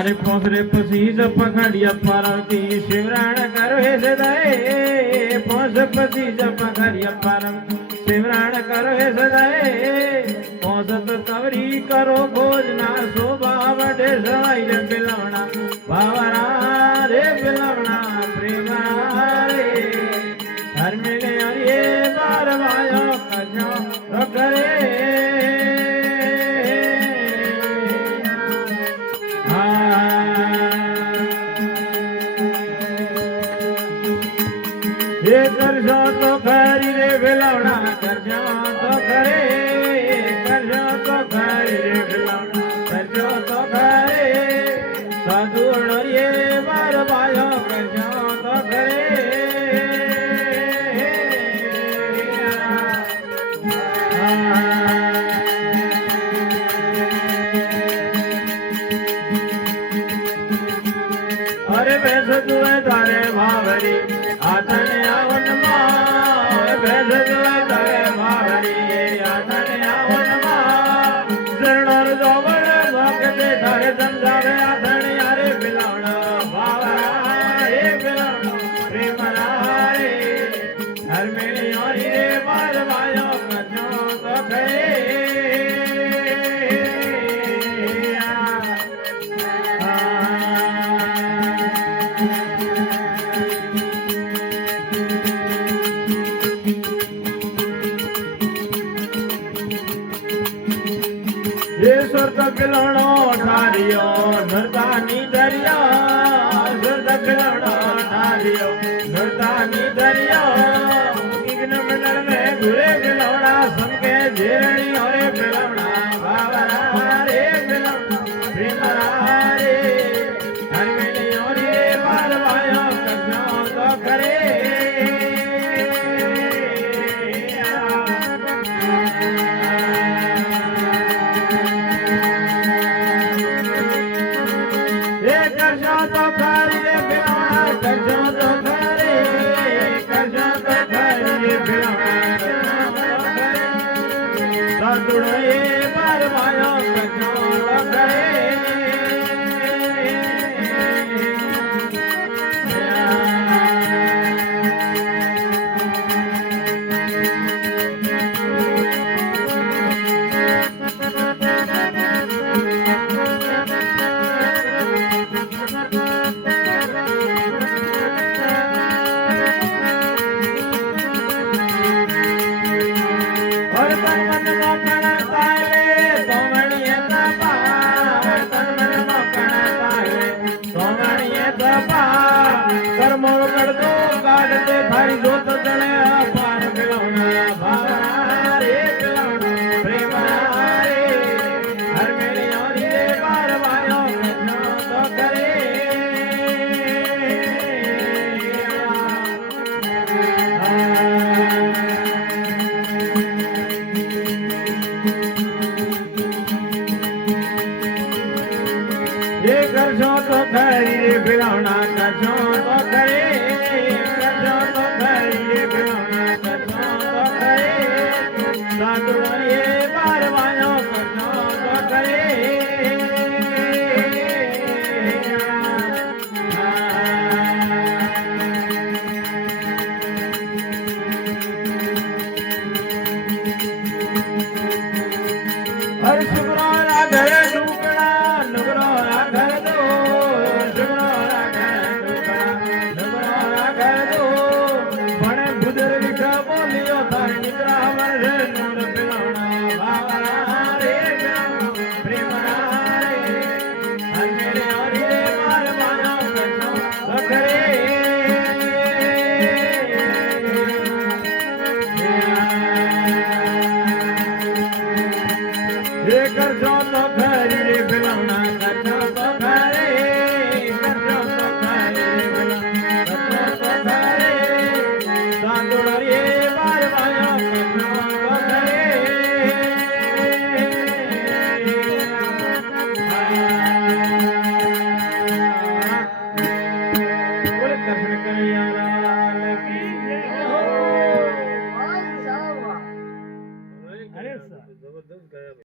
अरे पोसरे पसीज पखड़िया पार्वती शिवराण करो सदाए पोस पसीज पखड़िया पार्वती शिवराण करो सदाए पोस तो तवरी करो भोजना शोभा वडे सवाई रे बिलवना भावरा रे बिलवना प्रेमा रे हर मिले और ये बार वायो कजो करे ये करजो तो खरी रे बिलवना करजो तो करे करजो तो खरी रे बिलवना करजो तो करे साधुण ये बार बायो करजो तो करे अरे वैसे तुए तारे भावरी आतन आवन माँ वैसे तुए तारे भावरी आतन आवन माँ शरणोर जोवर भक्ते तारे समझावे आतन यारे बिलवना भावरा रे बिलवना प्रेमरा रे हर मेरी और रे बार बायो कजो तो करे बिलवणो ठारियो नरदानी दरिया बिलवणो ठारियो नरदानी दरिया इग्न मंडल में घुरे बिलवणा समके झेरणी और बिलवणा बाबरा रे बिलवणा प्रेमरा रे हर मेली और रे बार बायो कजो तो करे बार बायो कजो तो करे थारी जोत जले पार बिलवना भावरा रे बिलवना प्रेमा रे हर मेरे और ये बार बायो कजो तो करे ये करजो तो खरी रे बिलवना करजो तो करे ये बिलवना करजो तो करे साधु ये